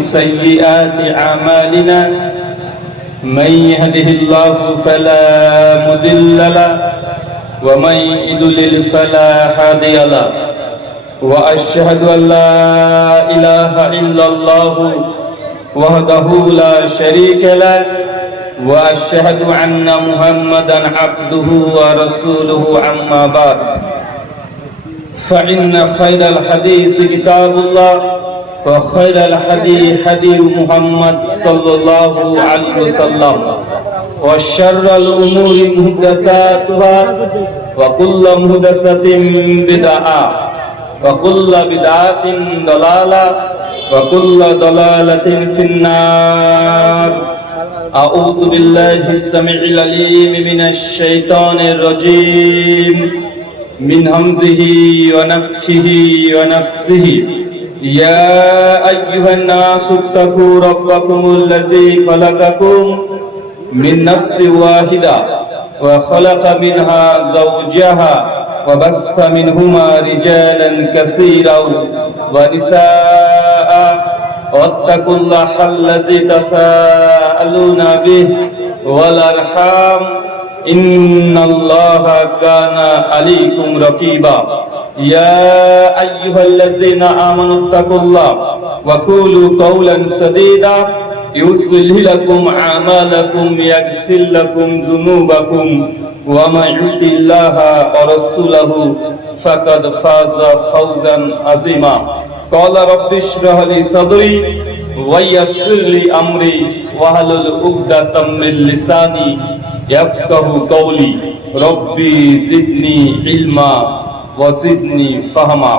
سيئات أعمالنا من يهده الله فلا مضل له ومن يضلل فلا هادي له وأشهد أن لا إله إلا الله وحده لا شريك له وأشهد أن محمدا عبده ورسوله أما بعد فإن خير الحديث كتاب الله وخير الحديث حديث محمد صلى الله عليه وسلم وشر الأمور محدثاتها وكل محدثة بدعة وكل بدعة ضلالة وكل ضلالة في النار أعوذ بالله السميع العليم من الشيطان الرجيم من همزه ونفخه ونفسه يا أيها الناس اتقوا ربكم الذي خلقكم من نفس واحدة وخلق منها زوجها وبث منهما رجالا كثيرا ونساء واتقوا الله الذي تساءلون به والأرحام إن الله كان عليكم رقيبا يا أيها الذين آمنوا اتقوا الله وقولوا قولا سديدا يصلح لكم أعمالكم يغفر لكم ذنوبكم ومن يطع الله ورسوله فقد فاز فوزا عظيما قال رب اشرح لي صدري ويسر لي أمري واحلل عقدة من لساني يفقهوا قولي ربي زدني علما وزدني فهما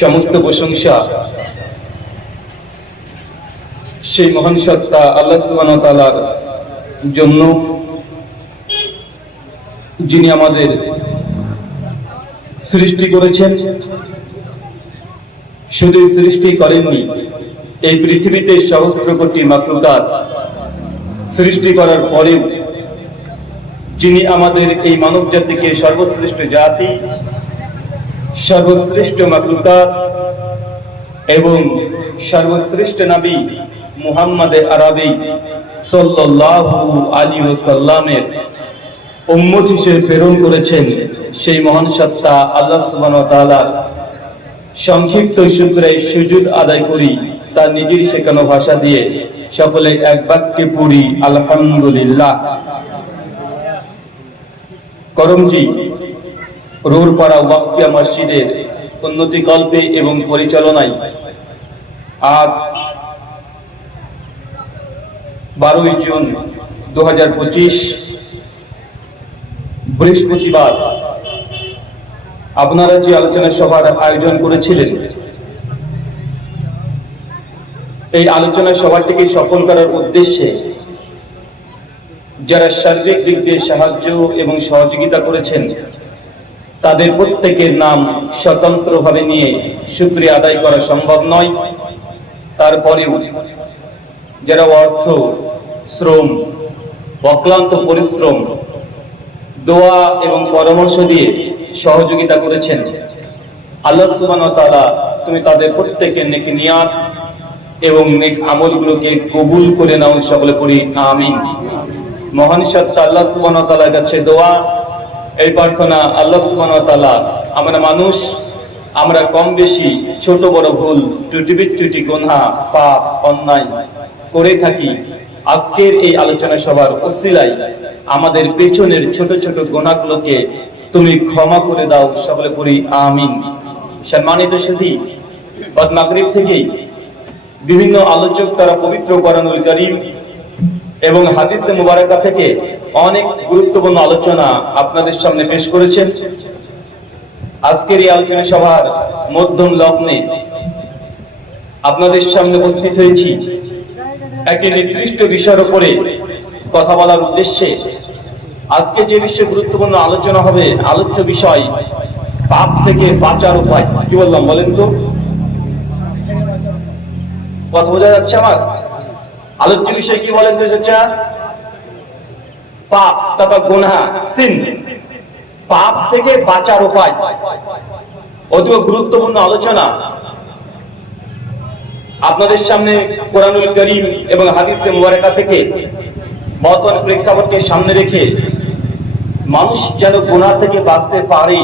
সমস্ত প্রশংসা সেই মহান সত্তা আল্লাহ সুবহানাহু ওয়া তাআলার জন্য, যিনি আমাদের সৃষ্টি করেছেন। শুধু সৃষ্টি করেননি, এই পৃথিবীতে সহস্র কোটি মাখলুকাত সৃষ্টি করার পরেও যিনি আমাদের এই মানব জাতিকে সর্বশ্রেষ্ঠ জাতি, সর্বশ্রেষ্ঠ মাখলুকাত এবং সর্বশ্রেষ্ঠ নবী মুহাম্মদ আরবি সাল্লাল্লাহু আলাইহি ওয়াসাল্লামের উম্মত হিসেবে প্রেরণ করেছেন, সেই মহান সত্তা আল্লাহ সুবহানাহু ওয়া তাআলা সংক্ষিপ্ত শুকরিয়া সুজুদ আদায় করি তার নিজের শেখানো ভাষা দিয়ে। সকলে এক বাক্যে পড়ি আলহামদুলিল্লাহ। করমজি রোরপাড়া ওয়াক্ফিয়া মসজিদের উন্নতি কল্পে এবং পরিচালনায় আজ 12 জুন 2025 বৃহস্পতিবার আপনারা যে আলোচনা সভার আয়োজন করেছিলেন, এই আলোচনা সভাটিকে সফল করার উদ্দেশ্যে যারা সার্বিক দিক দিয়ে সাহায্য এবং সহযোগিতা করেছেন তাদের প্রত্যেকের নাম স্বতন্ত্রভাবে নিয়ে শুকরিয়া আদায় করা সম্ভব নয়। তারপরেও যারা অর্থ, শ্রম, অক্লান্ত পরিশ্রম, দোয়া এবং পরামর্শ দিয়ে সহযোগিতা করেছেন, আল্লাহ সুবহানাহু ওয়া তাআলা তুমি তাদের প্রত্যেকের নেক নিয়াত এবং নেক আমলগুলোকে কবুল করে নাও। সকলে পড়ি আমিন। মহান সত্তা আল্লাহ সুবহানাহু ওয়া তাআলার কাছে দোয়া, এই প্রার্থনা, আল্লাহ সুবহানাহু ওয়া তাআলা আমরা মানুষ, আমরা কম বেশি ছোট বড় ভুল, ত্রুটি বিচ্যুতি, গুনাহ, পাপ, অন্যায় করে থাকি। আজকের এই আলোচনা সভার ওসিলায় আমাদের পেছনের ছোট ছোট গুনাহগুলোকে তুমি ক্ষমা করে দাও। সকলে পড়ি আমিন। সম্মানিত সুধী, বাদ মাগরিব থেকেই বিভিন্ন আলোচক তারা পবিত্র কোরআনুল কারীম এবং হাদিসে মুবারাকা থেকে অনেক গুরুত্বপূর্ণ আলোচনা আপনাদের সামনে পেশ করেছেন। আজকের এই আলোচনা সভার মধ্যম লগ্নে আপনাদের সামনে উপস্থিত হয়েছি একটি নির্দিষ্ট বিষয়ের উপরে কথা বলার উদ্দেশ্যে। আজকে যে বিষয়ে গুরুত্বপূর্ণ আলোচনা হবে, আলোচ্য বিষয় পাপ থেকে বাঁচার উপায়। কি বললাম বলেন তো? কথা বোঝা যাচ্ছে আমার? আলোচ্য বিষয় কি বলেন তো? পাপ, তারপর গুনাহ, সিন, পাপ থেকে বাঁচার উপায়। অতি গুরুত্বপূর্ণ আলোচনা। আপনাদের সামনে কোরআনুল কারীম এবং হাদিসে মুবারাকা থেকে বর্তমান প্রেক্ষাপটকে সামনে রেখে মানুষ যেন গুনাহ থেকে বাঁচতে পারে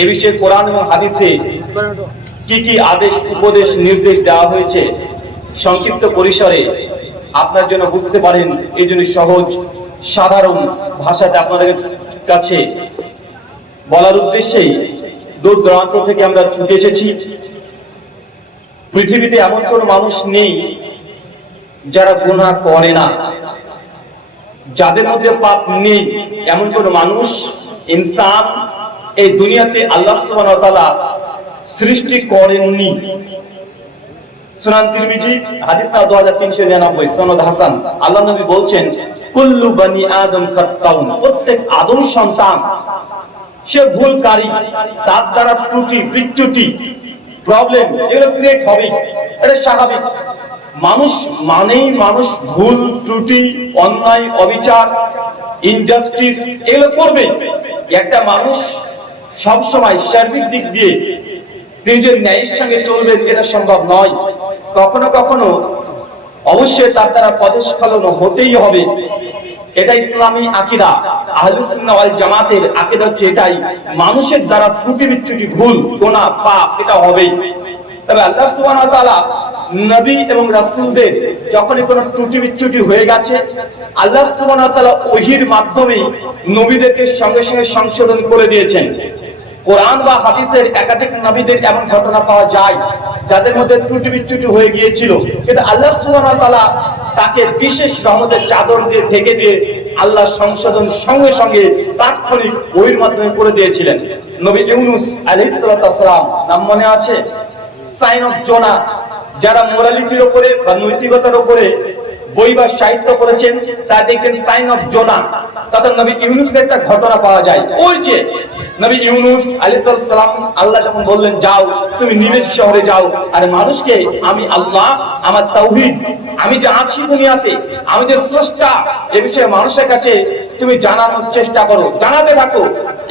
এ বিষয়ে কোরআন এবং হাদিসে কি কি আদেশ উপদেশ নির্দেশ দেওয়া হয়েছে সংক্ষিপ্ত পরিসরে আপনার জন্য বুঝতে পারেন এই জন্য সহজ সাধারণ ভাষাতে আপনাদের কাছে বলার উদ্দেশ্যেই দূর দূরান্ত থেকে আমরা ছুটে এসেছি। পৃথিবীতে এমন কোন মানুষ নেই যারা গুনাহ করে না, যাদের মধ্যে পাপ নেই এমন কোন মানুষ ইনসান এই দুনিয়াতে আল্লাহ সুবহানাহু ওয়া তাআলা সৃষ্টি করেননি। সুনান তিরমিজি হাদিস নাম্বার 2399 সনদ হাসান, আল্লাহ নবী বলছেন কুল্লু বনি আদম খাত্তাউন, প্রত্যেক আদম সন্তান সে ভুলকারী, তার দ্বারা ত্রুটি বিচ্যুতি প্রবলেম এগুলো ক্রিয়েট হবে, এটা স্বাভাবিক। মানুষ মানেই মানুষ ভুল ত্রুটি অন্যায় অবিচার ইনজাস্টিস এগুলো করবে। একটা মানুষ সবসময় সার্বিক দিক দিয়ে নিজের ন্যায়ের সঙ্গে চলবে এটা সম্ভব নয়। কখনো কখনো অবশ্যই তার দ্বারা পদস্খলন হতেই হবে। এটা ইসলামী আকীদা, আহলুস সুন্নাহ ওয়াল জামাতের আকীদা হচ্ছে এটাই, মানুষের দ্বারা ত্রুটি বিচ্যুতি ভুল গুনাহ পাপ এটা হবেই। তবে আল্লাহ সুবহানাহু ওয়া তাআলা নবী এবং রাসূলদের যখনই কোনো ত্রুটি বিচ্যুতি হয়ে গেছে আল্লাহ সুবহানাহু ওয়া তাআলা ওহীর মাধ্যমে নবীদেরকে সঙ্গে সঙ্গে সংশোধন করে দিয়েছেন। কোরআন বা হাদিসের একাধিক নবীদের এমন ঘটনা পাওয়া যায় যাদের মধ্যে ত্রুটি বিচ্যুতি হয়ে গিয়েছিল, কিন্তু আল্লাহ সুবহানাহু ওয়া তাআলা তাকে বিশেষ রহমতের চাদর দিয়ে ঢেকে দিয়ে আল্লাহ সংশোধন সঙ্গে সঙ্গে তাৎক্ষণিক ওহীর মাধ্যমে করে দিয়েছিলেন। নবী ইউনূস আলাইহিস সালাম নাম মনে আছে? সাইন অফ জোনা, যারা মোরালিটির উপরে বা নৈতিকতার উপরে বই বা সাহিত্য করেছেন তা দেখবেন সাইন অফ জোনা। তাদের নবী ইউনূসের একটা ঘটনা পাওয়া যায়। ওই যে নবী ইউনূস আলাইহিস সালাম আল্লাহ যখন বললেন যাও তুমি নিনেভে শহরে যাও আর মানুষকে আমি আল্লাহ আমার তাওহীদ আমি যে আছি দুনিয়াতে আমি যে স্রষ্টা এ বিষয়ে মানুষের কাছে তুমি জানানোর চেষ্টা করো, জানাতে থাকো।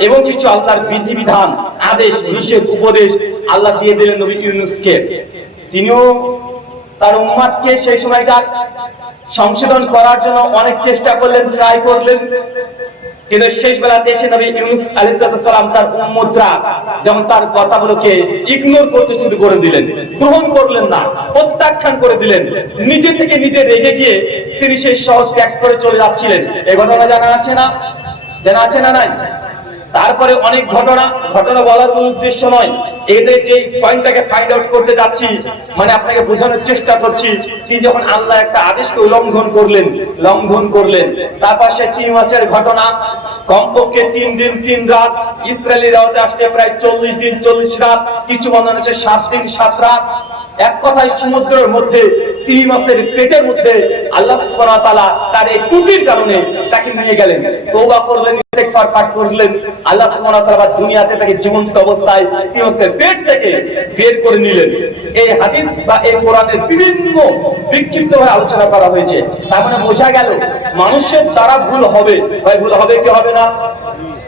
এবং কিছু আল্লাহর বিধিবিধান আদেশ নিষেধ উপদেশ আল্লাহ দিয়ে দিলেন নবী ইউনূসকে। তিনিও তার উম্মতকে সেই সময়কার সংশোধন করার জন্য অনেক চেষ্টা করলেন, ট্রাই করলেন, কিন্তু শেষ বেলাতে এসে নবী ইউনূস আলাইহিস সালাম তার উম্মতরা যেমন তার কথাগুলোকে ইগনোর করতে শুরু করে দিলেন, গ্রহণ করলেন না, প্রত্যাখ্যান করে দিলেন। নিজে থেকে নিজে রেগে গিয়ে তিনি সেই শহর ত্যাগ করে চলে যাচ্ছিলেন। এই ঘটনা জানা আছে না? জানা আছে না নাই? তারপরে অনেক ঘটনা বলার উদ্দেশ্য নয়, এদের যে পয়েন্টটাকে ফাইন্ড আউট করতে যাচ্ছি মানে আপনাকে বোঝানোর চেষ্টা করছি। তিনি যখন আল্লাহ একটা আদেশকে লঙ্ঘন করলেন তারপর সে 3 মাসের ঘটনা, কমপক্ষে 3 দিন 3 রাত, ইসরায়েলিরা আসছে প্রায় 40 দিন 40 রাত, কিছু বর্ণনা আছে 7 দিন 7 রাত। এক কথায় সমুদ্রের মধ্যে 3 মাসের পেটের মধ্যে আল্লাহ সুবহানাহু ওয়া তাআলা তার এই ত্রুটির কারণে তাকে নিয়ে গেলেন, তওবা করলেন, ইস্তেগফার পাঠ করলেন। আল্লাহ সুবহানাহু ওয়া তাআলা দুনিয়াতে তাকে জীবন্ত অবস্থায় 3 মাসের পেট থেকে বের করে নিলেন। এই হাদিস বা এই কোরআনের বিভিন্ন বিক্ষিপ্তভাবে আলোচনা করা হয়েছে। তার মানে বোঝা গেল মানুষের দ্বারা ভুল হবে। ভাই ভুল হবে কি হবে না?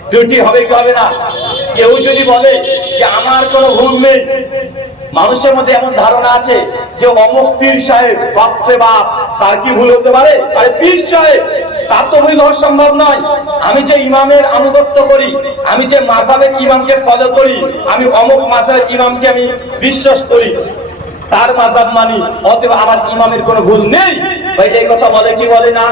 ত্রুটি হবে কি হবে না? কেউ যদি বলে যে আমার কোনো ভুল নেই, মানুষের মধ্যে এমন ধারণা আছে যে অমুক পীর সাহেব বাপরে বাপ তার কি ভুল হতে পারে? আরে পীর সাহেব তার তো ভুল হওয়া সম্ভব নয়। আমি যে ইমামের আনুগত্য করি, আমি যে মাযহাবের ইমামকে ফলো করি, আমি অমুক মাযহাবের ইমামকে আমি বিশ্বাস করি, তার মাযহাব মানি, অতএব আমার ইমামের কোনো ভুল নেই। ভাই এই কথা বলে কি বলে না?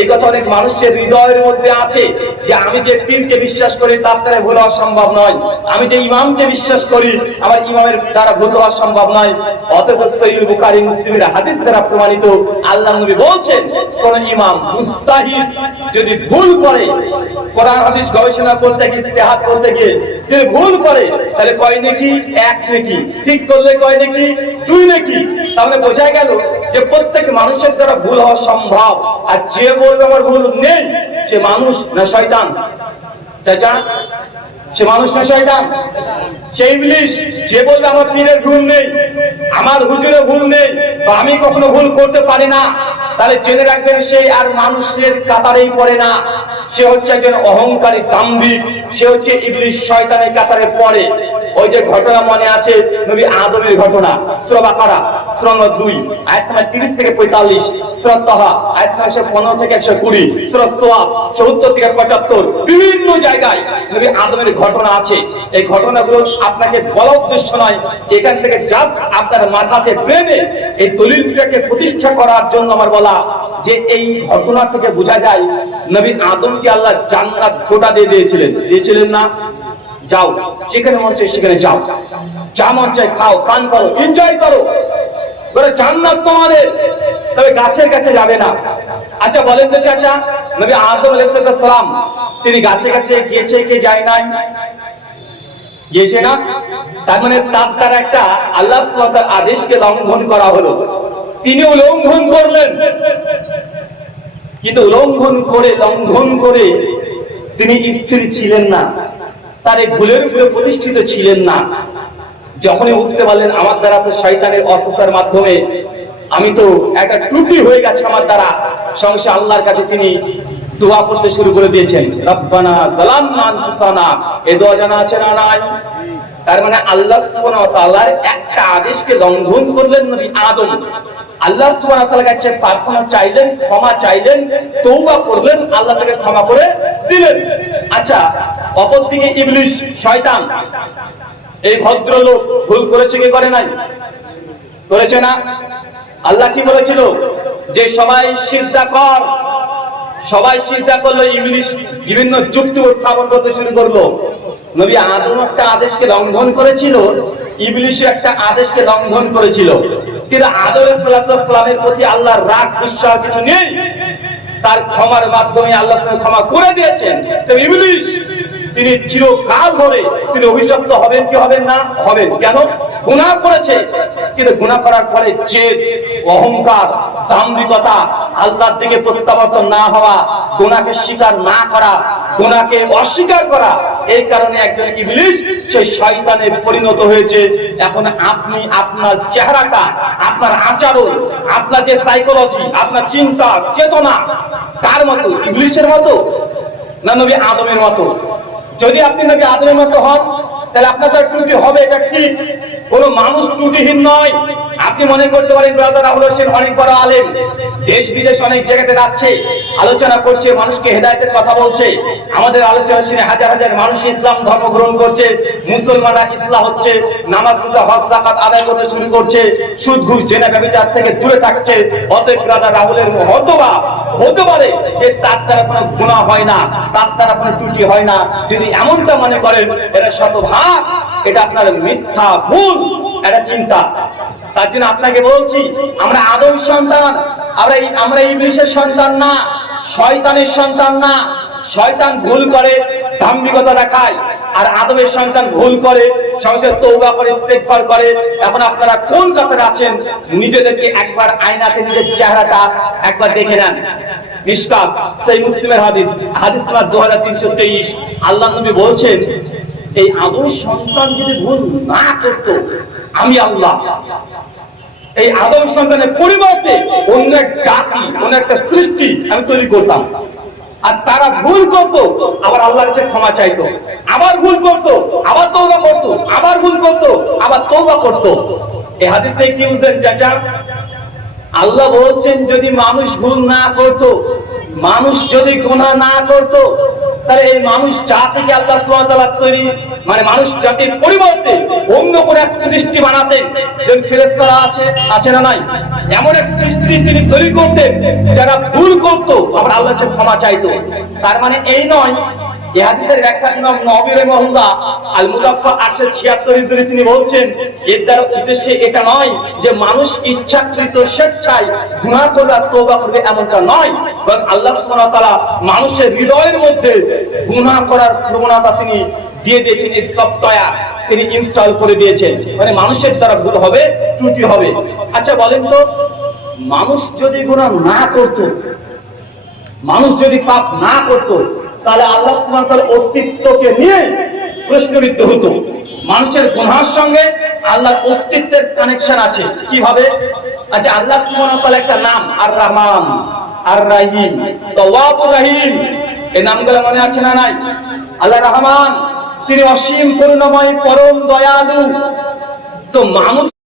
এই কথা অনেক মানুষের হৃদয়ের মধ্যে আছে যে আমি যে পীরকে বিশ্বাস করি তার দ্বারা ভুল হওয়া সম্ভব নয়, আমি যে ইমামকে বিশ্বাস করি আমার ইমামের দ্বারা ভুল হওয়া সম্ভব নয়। অথচ সহিহ বুখারী মুসলিমের হাদিস দ্বারা প্রমাণিত আল্লাহর নবী বলছেন কোন ইমাম মুস্তাহিদ যদি ভুল করে, কোরআন হাদিস গবেষণা করতে গিয়ে ইজতিহাদ করতে গিয়ে যদি ভুল করে তাহলে কয় নেকি? 1 নেকি। ঠিক করলে কয় নেকি? 2 নেকি। তাহলে বোঝা গেল যে প্রত্যেক মানুষের দ্বারা ভুল হওয়া সম্ভব। আর যে বলবে আমার ভুল নেই সে মানুষ না শয়তান? চাচা সে মানুষ না শয়তান? সে ইবলিশ। যে বলবে আমার পীরের ভুল নেই, আমার হুজুরের ভুল নেই, বা আমি কখনো ভুল করতে পারি না, তাহলে জেনে রাখবেন সে আর মানুষের কাতারেই পড়ে না, সে হচ্ছে একজন অহংকারী দাম্ভিক, সে হচ্ছে ইবলিশ শয়তানের কাতারে পড়ে। ওই যে ঘটনা মনে আছে নবী আদমের ঘটনা, সূরা বাকারা সূরা নম্বর 2 আয়াত নম্বর 30 থেকে 45, সূরা তাহা আয়াত নম্বর 115 থেকে 120, সূরা সোয়াব 74 থেকে 75, বিভিন্ন জায়গায় নবী আদমের ঘটনা আছে। এই ঘটনাগুলো আপনাকে বলা উদ্দেশ্য নয়, এখান থেকে জাস্ট আপনার মাথাতে ব্রেনে এই দলিলটাকে প্রতিষ্ঠা করার জন্য আমার বলা, যে এই ঘটনা থেকে বোঝা যায় নবী আদমকে আল্লাহ জান্নাত গোটা দিয়ে দিয়েছিলেন না? যাও যেখানে মন চায় সেখানে যাও, যা মন চায় খাও, পান করো, এনজয় করো, বলে জান্নাত তোমাদের, তবে গাছের কাছে যাবে না। আচ্ছা বলেন তো চাচা, নবী আদম আলাইহিস সালাম তিনি গাছে কাছে গিয়েছে কি যায় নাই? গিয়েছে না? তার মানে তার দ্বারা একটা আল্লাহ সুবহানাহু ওয়া তাআলার আদেশকে লঙ্ঘন করা হলো, তিনি উল্লঙ্ঘন করলেন। কিন্তু লঙ্ঘন করে তিনি স্থির ছিলেন না, তার এই ভুলের উপরে প্রতিষ্ঠিত ছিলেন না। যখনই বুঝতে পারলেন আমার দ্বারা তো শয়তানের অসুসার মাধ্যমে আমি তো একটা ত্রুটি হয়ে গেছে আমার দ্বারা, সঙ্গে আল্লাহর কাছে তিনি দোয়া করতে শুরু করে দিয়েছেন, রব্বানা যালামনা আনফুসানা। এই দোয়া জানা আছে না নাই? তার মানে আল্লাহ সুবহানাহু ওয়া তাআলার একটা আদেশকে লঙ্ঘন করলেন নবী আদম। আল্লাহ সুবহানাহু ওয়া তাআলার কাছে প্রার্থনা চাইলেন, ক্ষমা চাইলেন, তওবা করলেন, আল্লাহ তাকে ক্ষমা করে দিলেন। আচ্ছা, অপরদিকে ইবলিস শয়তান, এই ভদ্রলোক ভুল করেছে কি করে নাই? করেছে না? আল্লাহ কি বলেছিল যে সবাই সিজদা কর, সবাই সিজদা করলো, ইবলিস বিভিন্ন যুক্তি স্থাপন করতে শুরু করলো। নবী আদম একটা আদেশকে লঙ্ঘন করেছিল, ইবলিসও একটা আদেশকে লঙ্ঘন করেছিল, কিন্তু আদম আলাইহিস সালামের প্রতি আল্লাহর রাগ গুসা কিছু নেই, তার ক্ষমার মাধ্যমে আল্লাহ ক্ষমা করে দিয়েছেন। তো ইবলিস তিনি চিরকাল ধরে তিনি অভিশপ্ত হবেন কি হবেন না? হবেন। কেন? গুনাহ করেছে, কিন্তু গুনাহ করার পরে জেদ, অহংকার, দাম্ভিকতা, আল্লাহর দিকে প্রত্যাবর্তন না হওয়া, গুনাহকে স্বীকার না করা, গুনাহকে অস্বীকার করা, এই কারণে একজন ইবলিস সেই শয়তানে পরিণত হয়েছে। এখন আপনি আপনার চেহারাটা, আপনার আচরণ, আপনার যে সাইকোলজি, আপনার চিন্তা চেতনা কার মতো? ইবলিসের মতো না নবী আদমের মতো? যদি আপনি নবী আদমের মতো হন তাহলে আপনার তো ত্রুটি হবে, এটা ঠিক। কোন মানুষ ত্রুটিহীন নয়। আপনি মনে করতে পারেন ব্রাদার রাহুল হোসেন অনেক বড় আলেম, দেশ বিদেশ অনেক জায়গাতে যাচ্ছে, আলোচনা করছে, মানুষকে হেদায়েতের কথা বলছে, আমাদের আলোচনা শুনে হাজার হাজার মানুষ ইসলাম ধর্ম গ্রহণ করছে, মুসলমানরা ইসলাম হচ্ছে, নামাজ রোজা হজ যাকাত আদায় করতে শুরু করছে, সুদ ঘুষ জেনা ব্যভিচার থেকে দূরে থাকছে। অতএব ব্রাদার রাহুলের হতে পারে যে তার দ্বারা কোনো গুনাহ হয় না, তার দ্বারা কোনো ত্রুটি হয় না। যদি এমনটা মনে করেন, এটা শতভাগ এটা আপনার মিথ্যা, ভুল এটা চিন্তা। তার জন্য আপনাকে বলছি, আমরা আদম সন্তান, আমরা ইবলিসের সন্তান না, শয়তানের সন্তান না। শয়তান ভুল করে, দাম্ভিকতা দেখায়, আর আদমের সন্তান ভুল করে, সঙ্গে তওবা করে, ইস্তেগফার করে। এখন আপনারা কোন জাতের আছেন? নিজেদেরকে একবার আয়নাতে নিজের চেহারাটা একবার দেখে নেন। মিশকাত সেই মুসলিমের হাদিস নাম্বার 2323, আল্লাহ নবী বলছেন, এই আদম সন্তান যদি ভুল না করতো, আমি আল্লাহ এই আদম সন্তানের পরিবর্তে অন্য এক জাতি, অন্য একটা সৃষ্টি আমি তৈরি করতাম। আর তারা ভুল করতো, আবার আল্লাহর কাছে ক্ষমা চাইতো, আবার ভুল করতো, আবার তওবা করতো, আবার ভুল করতো, আবার তওবা করতো। এই হাদিস থেকে কি বুঝলেন চাচা? আল্লাহ বলছেন যদি মানুষ ভুল না করতো, মানুষ যদি গুনাহ না করতো, তাহলে এই মানুষ জাতিকে আল্লাহ সুবহানাহু ওয়া তাআলা তৈরি, মানে মানুষ জাতির পরিবর্তে অন্য কোন এক সৃষ্টি বানাতেন। যেমন ফেরেশতারা আছে না নাই? এমন এক সৃষ্টি তিনি তৈরি করতেন যারা ভুল করতো, আবার আল্লাহর কাছে ক্ষমা চাইতো। তার মানে এই নয়, এই হাদিসের ব্যাখ্যা ইমাম নববী রাহিমাহুল্লাহ আল মুদাফফা 876 হিজরি তিনি বলছেন, এর দ্বারা উদ্দেশ্য এটা নয় যে মানুষ ইচ্ছাকৃত স্বেচ্ছায় গুনাহ করবে আর তওবা করবে, এমনটা নয়, বরং আল্লাহ সুবহানাহু ওয়া তাআলা মানুষের হৃদয়ের মধ্যে গুনাহ করার প্রবণতা তিনি দিয়ে দিয়েছেন, এই সফটওয়্যার তিনি ইনস্টল করে দিয়েছেন। মানে মানুষের দ্বারা ভুল হবে, ত্রুটি হবে। আচ্ছা বলেন তো, মানুষ যদি গুনাহ না করতো, মানুষ যদি পাপ না করতো, তাহলে আল্লাহ সুবহানাহু ওয়া তাআলার অস্তিত্বকে নিয়ে প্রশ্নবিদ্ধ হতো। মানুষের গুনাহের সঙ্গে আল্লাহর অস্তিত্বের কানেকশন আছে কিভাবে? আচ্ছা, আল্লাহ সুবহানাহু ওয়া তাআলা একটা নাম, আর রহমান, আর রহিম, তাওয়াবুর রহিম, এই নামগুলো মনে আছে না নাই? আল্লাহ রহমান, তিনি অসীম করুণাময়, পরম দয়ালু। তো মানুষ